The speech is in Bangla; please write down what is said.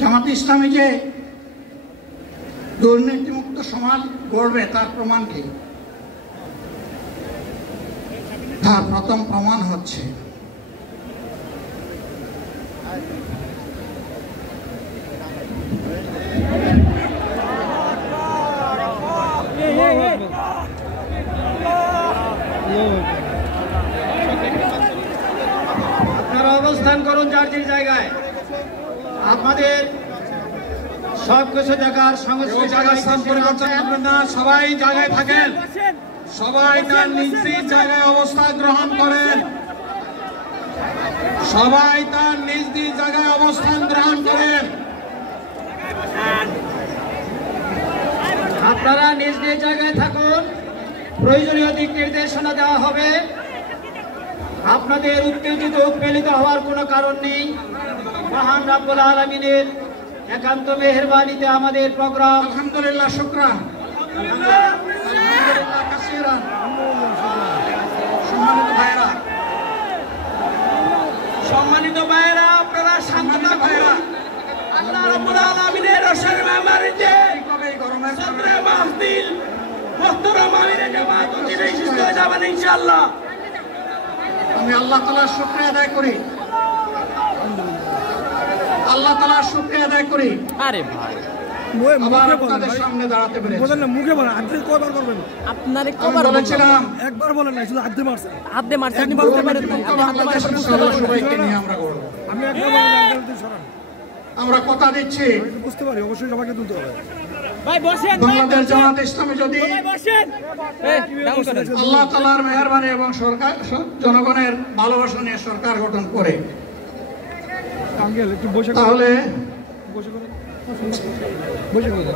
জামাতে ইসলামী যে দুর্নীতিমুক্ত সমাজ গড়বে তার প্রমাণ কি? তার প্রথম প্রমাণ হচ্ছে আপনারা অবস্থান করুন যার যে জায়গায়। আপনাদের সবকিছু দেখার সংস্থান পরিবর্তন করবেন না, সবাই জায়গায় থাকেন, সবাই তার নিজ নিজ জায়গায় অবস্থান গ্রহণ করেন, সবাই তার নিজ নিজ জায়গায় অবস্থান গ্রহণ করেন। আপনারা নিজ নিজ জায়গায় থাকুন, প্রয়োজনীয় দিক নির্দেশনা দেওয়া হবে। আপনাদের উত্তেজিত উৎপীড়িত হওয়ার কোনো কারণ নেই। মহান রাব্বুল আলামিনের একান্ত মেহেরবানিতে আমাদের প্রোগ্রাম আলহামদুলিল্লাহ, শুকরান, আলহামদুলিল্লাহ কাসীরান। সম্মানিত ভাইরা, আপনারা শান্ত ভাইরা, আল্লাহ রাব্বুল আলামিনের রসের মেহমানিতে সদরে মাহফিল মুহতারাম আমিরে জামাত দিনে সুস্থ হয়ে যাবেন ইনশাআল্লাহ। আমি আল্লাহ তাআলার শুকরিয়া আদায় করি, আল্লাহ তাআলার শুকরিয়া আদায় করি। আরে ভাই আবার আপনাদের সামনে দাঁড়াতে পেরেছি। বলেন না, মুখে বলেন, আদ্রে কয়বার করবেন? আপনারে আমি কবার বলেছিলাম একবার বলেন না, শুধু আদ্রে মারছেন। আপনি মারছেন, আপনি বলতে পারেন না, আপনি হাতে মারছেন, বাংলাদেশের বুঝতে পারেন না। সবাইকে নিয়ে আমরা গড়ব। আমি একবার বলেন, একবার সরান। আমরা কথা দিচ্ছি, আমি তো বুঝতে পারি, অবশ্যই সবাইকে তুলতে হবে। ভাই বসেন, বাংলাদেশ জামাতে ইসলামী যদি ভাই বসেন। ডাউন করেন। আল্লাহ তাআলার মেহেরবানি এবং সরকার জনগণের ভালোবাসা নিয়ে সরকার গঠন করে, আঙ্কেল একটু বসে তাহলে বসে করেন, বসে করেন।